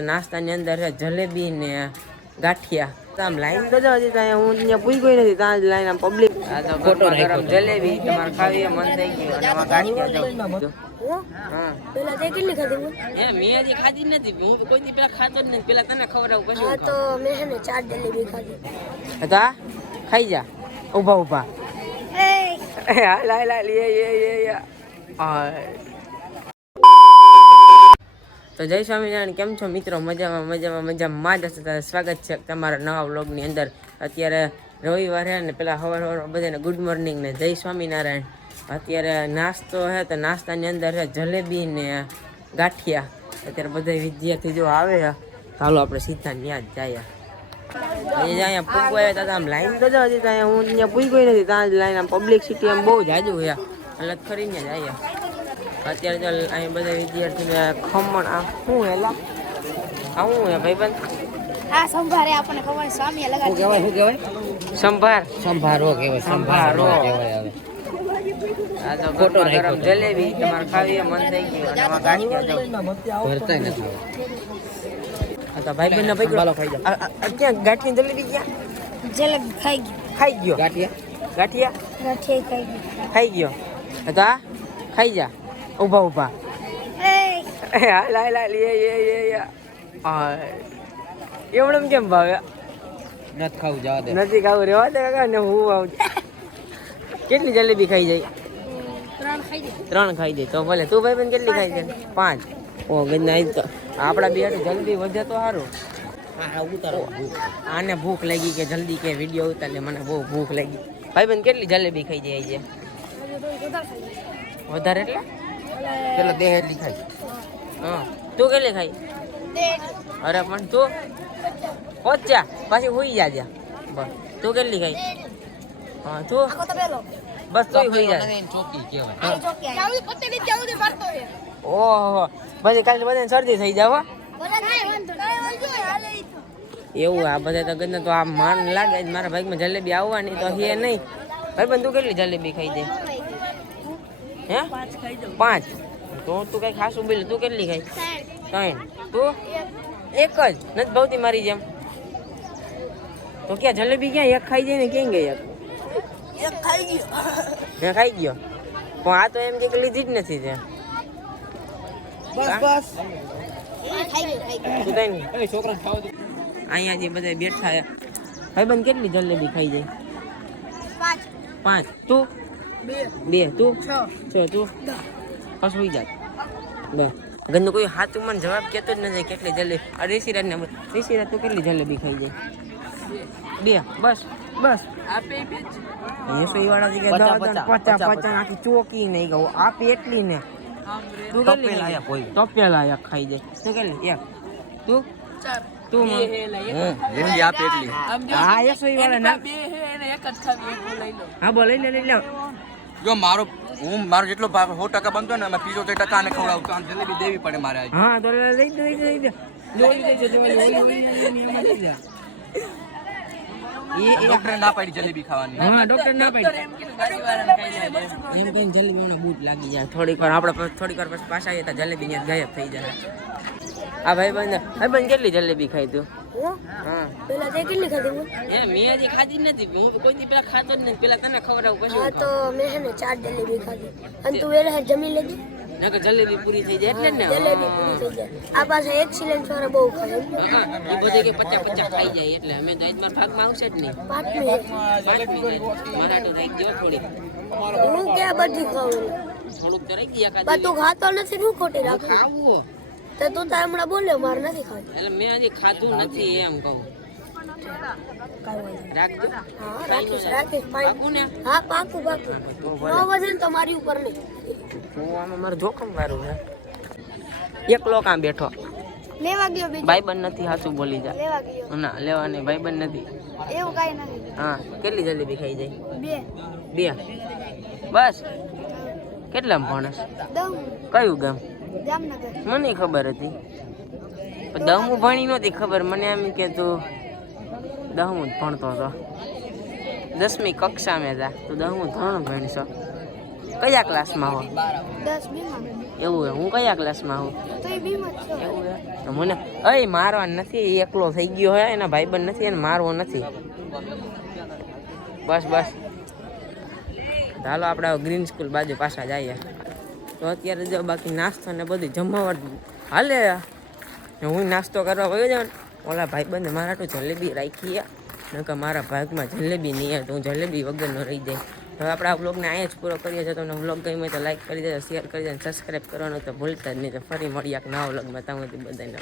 નાસ્તાની અંદર છે જલેબી ને ગાંઠિયા. આમ લાઈન તો જો હજી ત્યાં હું પૂઈ ગઈ નથી ત્યાં જ લાઈન આમ પબ્લિક ફોટો ગરમ જલેબી તમારે ખાવી મન થઈ ગયું. અને આમાં ગાંઠિયા જો. હા? પેલા તે કેટલી મેં? હજી ખાધી જ નથી કોઈ દી પેલા ખાતો જ નથી પેલા તને ખવડાવું પછી હા તો મેં ચાર જલેબી ખાધી. ખાઉં. ખાઈ જા. ઊભા ઊભા હાલ હાલ હાલ યે યે યે યે હાય. તો જય સ્વામિનારાયણ, કેમ છો મિત્રો? મજામાં મજામાં મજામાં. જ હશે સ્વાગત છે તમારા નવા વ્લોગની અંદર. અત્યારે રવિવારે ને પેલા સવાર સવાર બધાને ગુડ મોર્નિંગ ને જય સ્વામિનારાયણ. અત્યારે નાસ્તો છે તો નાસ્તાની અંદર છે જલેબી ને ગાંઠિયા. અત્યારે બધા વિદ્યાર્થી જો આવે ચાલો આપણે સીધા ત્યાં જ જઈએ. અહીંયા પૂગવા આવ્યા હતા આમ લાઈન તો હું અહીંયા પૂગી નથી ત્યાં જ લાઈન પબ્લિક સિટી આમ બહુ જાજુ છે એટલે ખરીને જ આવ્યા અત્યારે તો અહીં બધા વિદ્યાર્થીને ખમણ આ શું હેલા આ શું હે ભાઈબંધ? આ સંભારે આપણને ખબર સ્વામી શું કહેવાય શું કહેવાય? સંભાર. સંભારો કહેવાય સંભારો. કહેવાય હવે. આ તો ફોટો ગરમ જલેબી તમારે ખાવીએ મન થઈ ગયું અને આમાં ભરતાય નથી આ તો ભાઈબંધને પકડો સંભાળો ખાઈ જાઓ. આ- આ- આ ક્યાં ગાંઠની જલેબી ક્યાં? જલેબી ખાઈ ગઈ ખાઈ ગયો? ગાંઠિયા? ગાંઠિયા? ગાંઠિયા ખાઈ ગઈ ખાઈ ગયો? હતા ખાઈ જા. ઊભા ઊભા હાલ હાલ હાલ યે યે યે યે. એવડમ કેમ ભાવે નથી ખાવું જવા દે. નથી ખાવું રેવા દે કાકા ને હું આવું. કેટલી જલેબી ખાઈ જાય? ત્રણ ખાઈ ગઈ ત્રણ ખાઈ જાય તો ભલે. તું ભાઈ બેન કેટલી ખાઈ જાય પાંચ. ઓ ગંદા તો આપણા બે જલ્દી વધે તો સારું. હા ઉતારો. આને ભૂખ લાગી કે જલ્દી કે વીડિયો ઉતારે મને બહુ ભૂખ લાગી. ભાઈ બેન કેટલી જલેબી ખાઈ જાય છે વધારે એટલે? પેલા દેહ એટલી તું કેટલી ખાઈ? અરે પણ તું? પહોંચ્યા પાછી હોઈ જા જા બસ. તું કેટલી ખાઈ? હા, તું? બસ તું હોઈ જાય ચોકી ત્યાં ઓહો. પછી કાલે બધાને શરદી થઈ જાવ એવું આ બધા તો ગંદા તો આ માન લાગે મારા ભાઈમાં જલેબી આવવાની તો હે નહીં. ભાઈ પણ તું કેટલી જલેબી ખાઈ દે? હે? પાંચ તો તું કઈ ખાસ ઊભી તું કેટલી ખાઈ? ત્રણ. તું? એક. જ? નથી ભાવતી મારી જેમ. તો ક્યાં જલેબી ક્યાં? એક ખાઈ જાય ને ક્યાં ગઈ એક? એક ખાઈ ગયો. મેં ખાઈ ગયો? પણ આ તો એમ કે લીધી જ નથી તે. બસ બસ. અહીંયા જે બધા બેઠા ભાઈ બંધ કેટલી જલેબી ખાઈ જાય? પાંચ. પાંચ. તું? બે. બે તું? છ. તું? પાછું હોઈ જાય બસ. ગંદુ કોઈ હાથું મને જવાબ કહેતો જ નથી કેટલી જલ્દી. આ ઋષિરાજ ને ઋષિરાજ તું કેટલી જલેબી ખાઈ જાય. બે. બસ. બસ. વાળા પચાસ, પચાસ, આખી ચોકી નહીં આપે એટલી ને. તું કેટલી ટપેલા ખાઈ કોઈ. જાય. તું કેટલી? એક. તું? તું હું આપે એટલી. હા યશોઈ વાળા ના? હા બોલ લઈ લે લઈ લે. જો મારો હું મારો જેટલો ભાગ સો ટકા બનતો ને અમે પીસો ટકા આને ખવડાવતો આમ જલેબી દેવી પડે મારે હા તો લઈ દે લઈ દે એ ના પાડી જલેબી ખાવાની. હા ડોક્ટર ના પાડી. એમ કઈ જલેબી બૂટ લાગી જાય. થોડીક વાર આપણે થોડીક વાર પછી પાછા આવીએ તો જલેબી ગાયબ થઈ જાય. આ ભાઈ બંધ ભાઈ બંધ કેટલી જલેબી ખાઈ તું? પેલા તે કેટલી ખાધી મેં? એ મેં હજી ખાધી જ નથી. હું કોઈ દી પેલા ખાતો જ નથી. પેલા તને ખવડાવું પછી તો મેં છે ને ચાર જલેબી ખાધી. અને તું વેલા જમી લેજે. નકર જલેબી પૂરી થઈ જાય એટલે ને? જલેબી પૂરી થઈ જાય. આ પાસે એક સિલેન્ડ વાળા બહુ ખાય એ બધે કે પચાસ પચાસ ખાઈ જાય એટલે. અમે તો આજ મારા ભાગમાં આવશે જ નહીં. પાંચમી મારા તો રહી ગયો થોડીક. હું ક્યાં બધી ખાઉં થોડુંક તો રહી ગયા પણ તું ખાતો નથી હું ખોટી રાખી? ખાવું. તો તું તાર હમણાં બોલ્યો મારે નથી ખાવું. એટલે મેં હજી ખાધું નથી એમ કહું. રાખજો. હા રાખીશ રાખીશ પાકું ને? હા પાકું પાકું. નો વધે તો મારી ઉપર નહીં. હું આમાં મારું જોખમ છે. એકલો કાં બેઠો? લેવા ગયો ભાઈબંધ નથી સાચું બોલી જા. લેવા ગયો. ના લેવાની ભાઈબંધ નથી. એવું કાંઈ નથી. હા કેટલી જલેબી ખાઈ જાય? બે. બે. બસ. કેટલા ભણસ? કયું ગામ? મને ખબર હતી. દહમું ભણી નહોતી ખબર. મને એમ કે તું દહમું જ ભણતો હતો. દસમી કક્ષામાં હતા. તું દહમું ધોરણ ભણશો. કયા ક્લાસમાં હો? એવું હે? હું કયા ક્લાસમાં હું? એવું હે? મને અય મારવા નથી. એકલો થઈ ગયો હે. એના ભાઈબંધ નથી એને મારવો નથી. બસ બસ. ચાલો આપણે ગ્રીન સ્કૂલ બાજુ પાછા જઈએ. તો અત્યારે જો બાકી નાસ્તો ને બધું જમાવટ હાલે. હું નાસ્તો કરવા વયો જાઉં ઓલા ભાઈબંધે મારા તો જલેબી રાખી નકર મારા ભાગમાં જલેબી નહીં તો હું જલેબી વગરનો રહી જાય. હવે આપણે આ બ્લોગને અહીંયા જ પૂરો કરીએ છીએ. તમને બ્લોગ ગમે તો લાઈક કરી દેજો, શેર કરી દેજો સબસ્ક્રાઈબ કરવાનું તો ભૂલતા જ નહીં. તો ફરી મળીએ એક નવા બ્લોગમાં તમે બધાને.